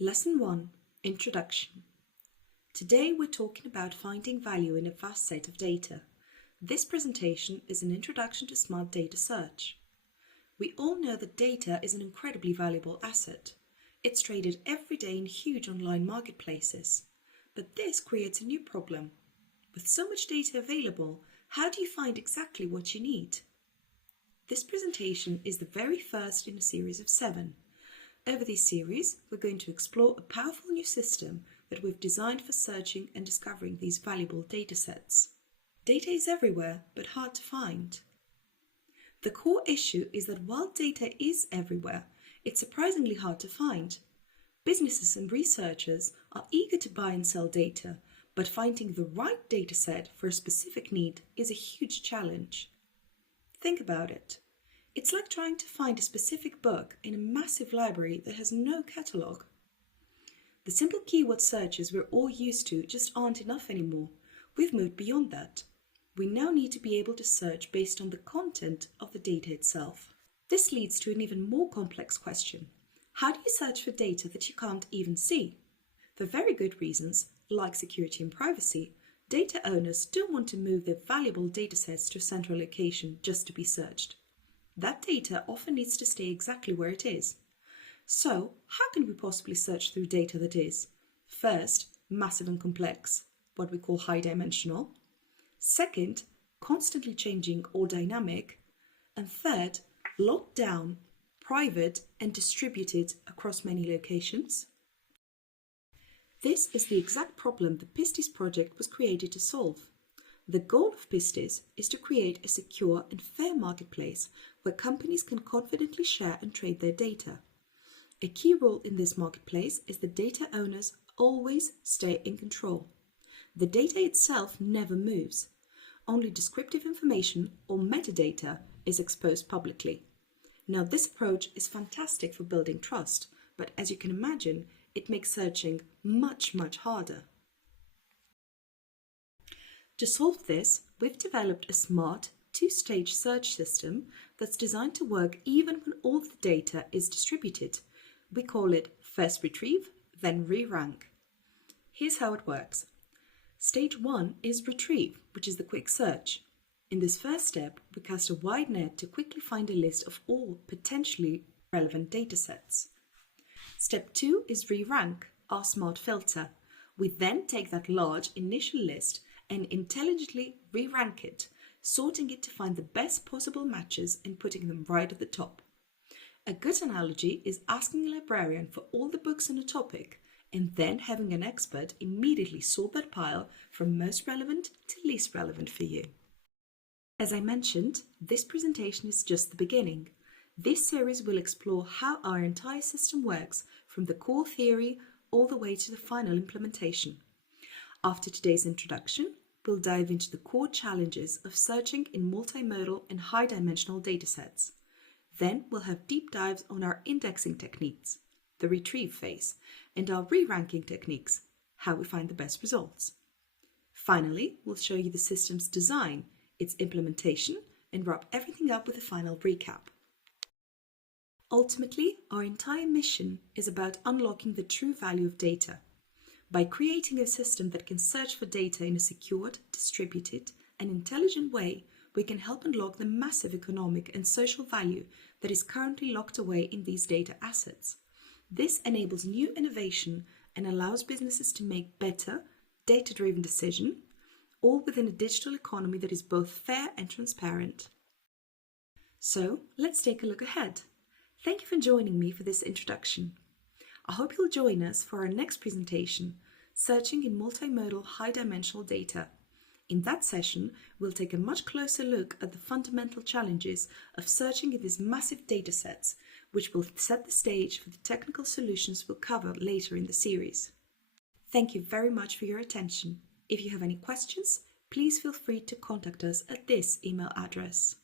Lesson 1, Introduction. Today we're talking about finding value in a vast set of data. This presentation is an introduction to smart data search. We all know that data is an incredibly valuable asset. It's traded every day in huge online marketplaces. But this creates a new problem. With so much data available, how do you find exactly what you need? This presentation is the very first in a series of 7. Over this series, we're going to explore a powerful new system that we've designed for searching and discovering these valuable datasets. Data is everywhere, but hard to find. The core issue is that while data is everywhere, it's surprisingly hard to find. Businesses and researchers are eager to buy and sell data, but finding the right dataset for a specific need is a huge challenge. Think about it. It's like trying to find a specific book in a massive library that has no catalogue. The simple keyword searches we're all used to just aren't enough anymore. We've moved beyond that. We now need to be able to search based on the content of the data itself. This leads to an even more complex question. How do you search for data that you can't even see? For very good reasons, like security and privacy, data owners don't want to move their valuable datasets to a central location just to be searched. That data often needs to stay exactly where it is. So, how can we possibly search through data that is, first, massive and complex, what we call high-dimensional, second, constantly changing or dynamic, and third, locked down, private, and distributed across many locations? This is the exact problem the PISTIS project was created to solve. The goal of PISTIS is to create a secure and fair marketplace where companies can confidently share and trade their data. A key rule in this marketplace is that data owners always stay in control. The data itself never moves. Only descriptive information or metadata is exposed publicly. Now, this approach is fantastic for building trust, but as you can imagine, it makes searching much harder. To solve this, we've developed a smart, 2-stage search system that's designed to work even when all the data is distributed. We call it first retrieve, then re-rank. Here's how it works. Stage 1 is retrieve, which is the quick search. In this first step, we cast a wide net to quickly find a list of all potentially relevant datasets. Step 2 is re-rank, our smart filter. We then take that large initial list and intelligently re-rank it, sorting it to find the best possible matches and putting them right at the top. A good analogy is asking a librarian for all the books on a topic and then having an expert immediately sort that pile from most relevant to least relevant for you. As I mentioned, this presentation is just the beginning. This series will explore how our entire system works from the core theory all the way to the final implementation. After today's introduction, we'll dive into the core challenges of searching in multimodal and high-dimensional datasets. Then we'll have deep dives on our indexing techniques, the retrieve phase, and our re-ranking techniques, how we find the best results. Finally, we'll show you the system's design, its implementation, and wrap everything up with a final recap. Ultimately, our entire mission is about unlocking the true value of data. By creating a system that can search for data in a secured, distributed, and intelligent way, we can help unlock the massive economic and social value that is currently locked away in these data assets. This enables new innovation and allows businesses to make better, data-driven decisions, all within a digital economy that is both fair and transparent. So, let's take a look ahead. Thank you for joining me for this introduction. I hope you'll join us for our next presentation, Searching in Multimodal High-Dimensional Data. In that session, we'll take a much closer look at the fundamental challenges of searching in these massive datasets, which will set the stage for the technical solutions we'll cover later in the series. Thank you very much for your attention. If you have any questions, please feel free to contact us at this email address.